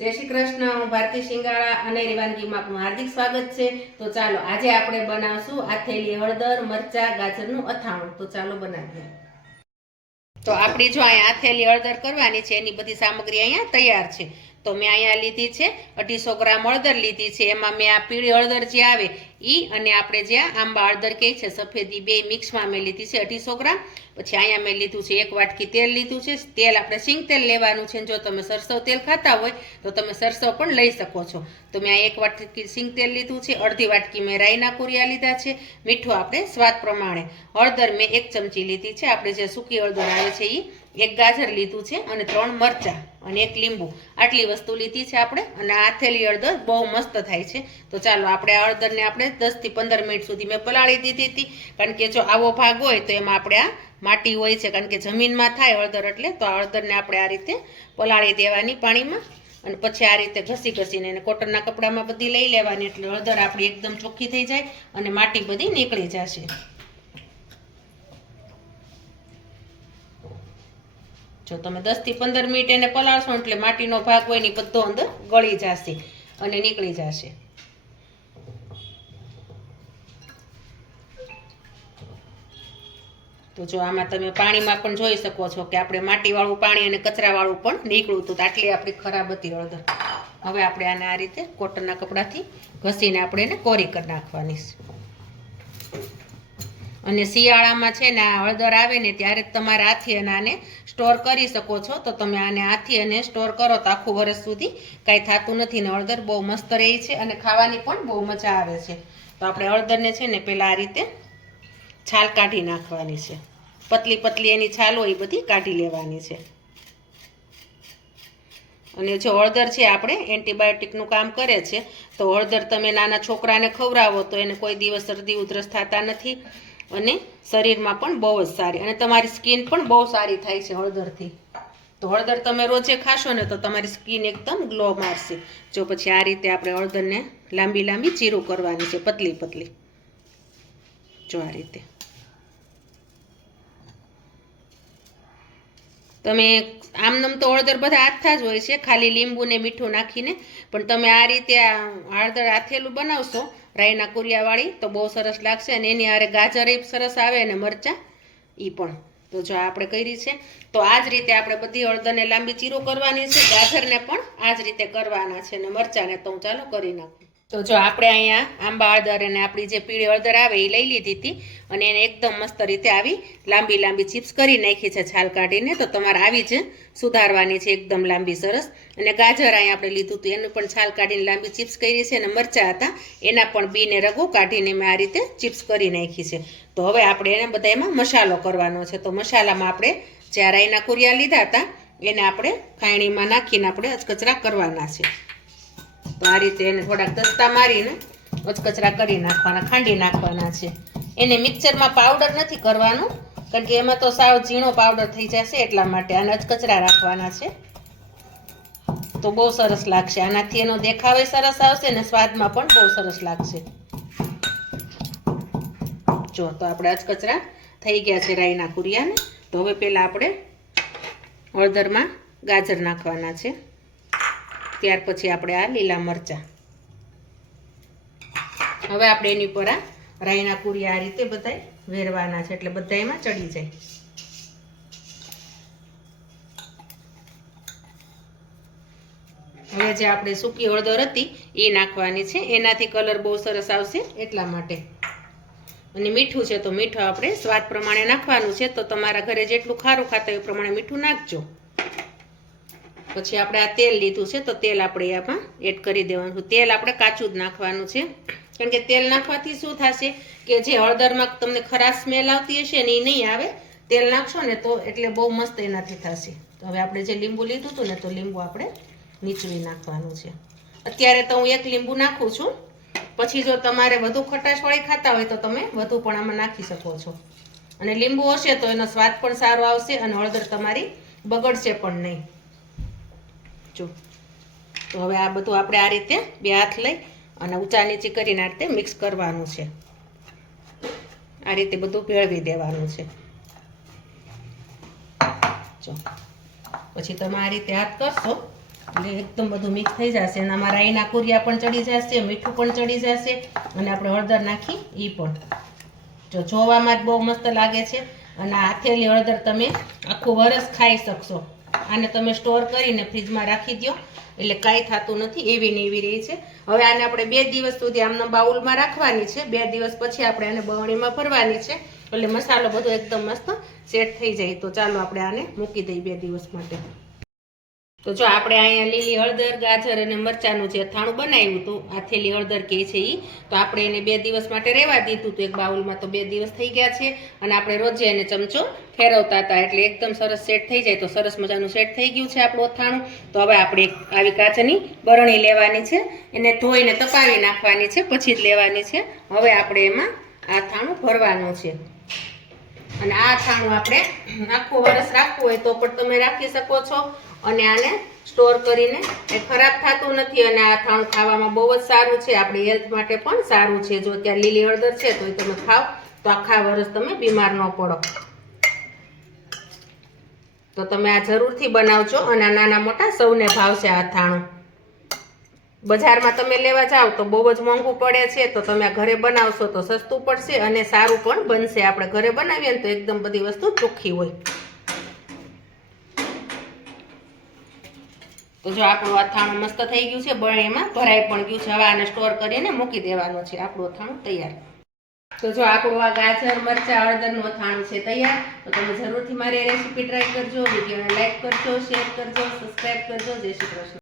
જય શ્રી કૃષ્ણ। ભારતી શિંગાળા અને વાનગીમાં આપનું હાર્દિક સ્વાગત છે। તો ચાલો આજે આપણે બનાવશું આથેલી હળદર મરચા ગાજરનું અથાણું। તો ચાલો બનાવીએ। તો આપણી જો અહીંયા આથેલી હળદર કરવાની છે એની બધી સામગ્રી અહીંયા તૈયાર છે। તો મેં અહીંયા લીધી છે 250 ગ્રામ હળદર લીધી છે। એમાં મેં આ પીળી હળદર જે આવે ઈ અને આપણે જે આંબા હળદર કહે છે સફેદ ઈ બે મિક્સમાં મેં લીધી છે 250 ગ્રામ। પછી અહીંયા મેં લીધું છે 1 વાટકી તેલ લીધું છે। તેલ આપણે સિંગ તેલ લેવાનું છે। જો તમે સરસવ તેલ ખાતા હોય તો તમે સરસવ પણ લઈ શકો છો। તો મેં આ 1 વાટકી સિંગ તેલ લીધું છે। અડધી વાટકી મેં રાઈના કુરિયા લીધા છે। મીઠું આપણે સ્વાદ પ્રમાણે। હળદર મેં 1 ચમચી લીધી છે। આપણે જે સૂકી હળદર આવે છે ઈ 1 ગાજર લીધું છે અને 3 મરચાં અને 1 લીંબુ આટલી વસ્તુ લીધી છે આપણે। અને આથેલી હળદર બહુ મસ્ત થાય છે। તો ચાલો આપણે આ હળદરને આપણે 10 થી 15 મિનિટ સુધી મેં પલાળી દીધી હતી। કારણ કે જો આવો ભાગ હોય તો એમાં આપણે આ માટી હોય છે, કારણ કે જમીનમાં થાય હળદર એટલે। તો આ હળદરને આપણે આ રીતે પલાળી દેવાની પાણીમાં અને પછી આ રીતે ઘસીને એને કોટનના કપડામાં બધી લઈ લેવાની, એટલે હળદર આપણી એકદમ ચોખ્ખી થઈ જાય અને માટી બધી નીકળી જશે। જો તમે 10 થી 15 મિનિટ એને પલાળશો એટલે માટીનો ભાગ હોય ને બધો અંદર ગળી જશે અને નીકળી જશે। તો જો આમાં તમે પાણીમાં પણ જોઈ શકો છો કે આપણે માટીવાળું પાણી અને કચરાવાળું પણ નીકળ્યું હતું, આટલી આપણી ખરાબ હતી હળદર। હવે આપણે આને આ રીતે કોટનના કપડાથી ઘસીને આપણે એને કોરી કરી નાખવાની છે। અને શિયાળામાં છે ને આ હળદર આવે ને ત્યારે જ તમારે હાથી અને આને સ્ટોર કરી શકો છો। તો તમે આને હાથી અને સ્ટોર કરો તો આખું વર્ષ સુધી કાંઈ થતું નથી ને હળદર બહુ મસ્ત રહે છે અને ખાવાની પણ બહુ મજા આવે છે। તો આપણે હળદરને છે ને પહેલાં આ રીતે છાલ કાઢી નાખવાની છે। પતલી પતલી એની છાલ હોય એ બધી કાઢી લેવાની છે। અને જો હળદર છે આપણે એન્ટીબાયોટિકનું કામ કરે છે। તો હળદર તમે નાના છોકરાને ખવડાવો તો એને કોઈ દિવસ શરદી ઉધરસ થતા નથી અને શરીરમાં પણ બહુ જ સારી, અને તમારી સ્કિન પણ બહુ સારી થાય છે હળદરથી। તો હળદર તમે રોજે ખાશો ને તો તમારી સ્કિન એકદમ ગ્લો મારશે। જો પછી આ રીતે આપણે હળદરને લાંબી લાંબી ચીરું કરવાની છે, પતલી પતલી। જો આ રીતે તમે આમનમ તો હળદર બધા આથા જ હોય છે, ખાલી લીંબુ ને મીઠું નાખીને, પણ તમે આ રીતે આ હળદર આથેલું બનાવશો રાઈના કુરિયાવાળી તો બહુ સરસ લાગશે। અને એની હારે ગાજર એ સરસ આવે અને મરચાં એ પણ। તો જો આપણે કરી છે તો આ જ રીતે આપણે બધી હળદરને લાંબી ચીરો કરવાની છે, ગાજરને પણ આ જ રીતે કરવાના છે અને મરચાંને તો હું ચાલો કરી નાખું। તો જો આપણે અહીંયા આંબા હળદર અને આપણી જે પીળી હળદર આવે એ લઈ લીધી હતી અને એને એકદમ મસ્ત રીતે આવી લાંબી લાંબી ચિપ્સ કરી નાખી છે છાલ કાઢીને। તો તમારે આવી જ સુધારવાની છે એકદમ લાંબી સરસ। અને ગાજર અહીંયા આપણે લીધું હતું એનું પણ છાલ કાઢીને લાંબી ચિપ્સ કરી છે, અને મરચાં હતા એના પણ બીને રગો કાઢીને મેં આ રીતે ચિપ્સ કરી નાખી છે। તો હવે આપણે એને બધા એમાં મસાલો કરવાનો છે। તો મસાલામાં આપણે જે આ રાઈના કુરિયા લીધા હતા એને આપણે ખાયણીમાં નાખીને આપણે અચકચરા કરવાના છે। તો આ રીતે એને થોડાક દસ્તા મારીને અચકચરા કરી નાખવાના, ખાંડી નાખવાના છે। એને મિક્સરમાં પાવડર નથી કરવાનું, કારણ કે એમાં તો સાવ ઝીણો પાવડર થઈ જશે, એટલા માટે આને અચકચરા રાખવાના છે। તો બહુ સરસ લાગશે, આનાથી એનો દેખાવ સરસ આવશે ને સ્વાદમાં પણ બહુ સરસ લાગશે। જો તો આપણે અચકચરા થઈ ગયા છે રાઈના કુરિયાને। તો હવે પહેલાં આપણે હળદરમાં ગાજર નાખવાના છે, ત્યાર પછી આપણે આ લીલા મરચાં। હવે આપણે એની ઉપર આ રાઈના કુરિયા આ રીતે બધાય વેરવાના છે, એટલે બધા એમાં ચડી જાય। હવે જે આપણે સૂકી હળદર હતી એ નાખવાની છે, એનાથી કલર બહુ સરસ આવશે એટલા માટે। અને મીઠું છે તો મીઠું આપણે સ્વાદ પ્રમાણે નાખવાનું છે। તો તમારા ઘરે જેટલું ખારું ખાતા હોય એ પ્રમાણે મીઠું નાખજો। પછી આપણે આ તેલ લીધું છે તો તેલ આપણે આમાં એડ કરી દેવાનું। તેલ આપણે કાચું જ નાખવાનું છે, કારણ કે તેલ નાખવાથી શું થશે કે જે હળદરમાં તમને ખરાશ સ્મેલ આવતી હશે ને એ નહીં આવે, તેલ નાખશો ને તો એટલે બહુ મસ્ત એનાથી થશે। તો હવે આપણે જે લીંબુ લીધું હતું ને તો લીંબુ આપણે નીચવી નાખવાનું છે। અત્યારે તો હું 1 લીંબુ નાખું છું, પછી જો તમારે વધુ ખટાશવાળી ખાતા હોય તો તમે વધુ પણ આમાં નાખી શકો છો। અને લીંબુ હશે તો એનો સ્વાદ પણ સારો આવશે અને હળદર તમારી બગડશે પણ નહીં। જો તો હવે આ બધું આપણે આ રીતે 2 હાથ લઈ અને ઊંચા નીચી કરીને આ રીતે મિક્સ કરવાનું છે। આ રીતે બધું ભેળવી દેવાનું છે। જો પછી તમે આ રીતે હાથ કરશો એટલે એકદમ બધું મિક્સ થઈ જશે અને આમાં રાઈના કુરિયા પણ ચડી જશે, મીઠું પણ ચડી જશે અને આપણે હળદર નાખી એ પણ જો જોવામાં જ બહુ મસ્ત લાગે છે. અને આ આથેલી હળદર તમે આખું વરસ ખાઈ શકશો. આને તમે સ્ટોર કરીને ફ્રીજમાં રાખી દો એટલે કાંઈ થતું નથી, એવી ને એવી રહી છે. હવે આને આપણે 2 દિવસ સુધી આમના બાઉલમાં રાખવાની છે. 2 દિવસ પછી આપણે આને બરણીમાં ભરવાની છે એટલે મસાલો બધો એકદમ મસ્ત સેટ થઈ જાય. તો ચાલો આપણે આને મૂકી દઈએ 2 દિવસ માટે. તો જો આપણે અહીંયા લીલી હળદર, ગાજર અને મરચાંનું જે અથાણું બનાવ્યું હતું, આથેલી હળદર કહે છે એ, તો આપણે એને 2 દિવસ માટે રહેવા દીધું હતું એક બાઉલમાં. તો 2 દિવસ થઈ ગયા છે અને આપણે રોજે એને ચમચો ફેરવતા હતા એટલે એકદમ સરસ સેટ થઈ જાય. તો સરસ મજાનું સેટ થઈ ગયું છે આપણું અથાણું. તો હવે આપણે આવી કાચની બરણી લેવાની છે, એને ધોઈને તપાવી નાખવાની છે, પછી જ લેવાની છે. હવે આપણે એમાં આ અથાણું ભરવાનું છે અને આ અથાણું આપણે આખું વરસ રાખવું હોય તો પણ તમે રાખી શકો છો. અને આને સ્ટોર કરીને એ ખરાબ થતું નથી અને આ અથાણું ખાવામાં બહુ જ સારું છે, આપણી હેલ્થ માટે પણ સારું છે. જો ત્યાં લીલી હળદર છે તો એ તમે ખાઓ તો આખા વરસ તમે બીમાર ન પડો. તો તમે આ જરૂરથી બનાવજો અને આ નાના મોટા સૌને ભાવશે આ અથાણું. બજારમાં તમે લેવા જાઓ તો બહુ જ મોંઘું પડે છે, તો તમે ઘરે બનાવશો તો સસ્તું પડશે અને સારું પણ બનશે. આપણે ઘરે બનાવીએ ને તો એકદમ બધી વસ્તુ ચોખ્ખી હોય. તો જો આપણું અથાણું મસ્ત થઈ ગયું છે, બરણીમાં ભરાઈ પણ ગયું છે. હવે આને સ્ટોર કરીને મૂકી દેવાનું છે. આપણું અથાણું તૈયાર. તો જો આપણું આ ગાજર, મરચાં, હળદરનું અથાણું છે તૈયાર. તો તમે જરૂરથી મારી રેસીપી ટ્રાય કરજો. વિડીયોને લાઈક કરજો, શેર કરજો, સબસ્ક્રાઈબ કરજો. જય શ્રી કૃષ્ણ.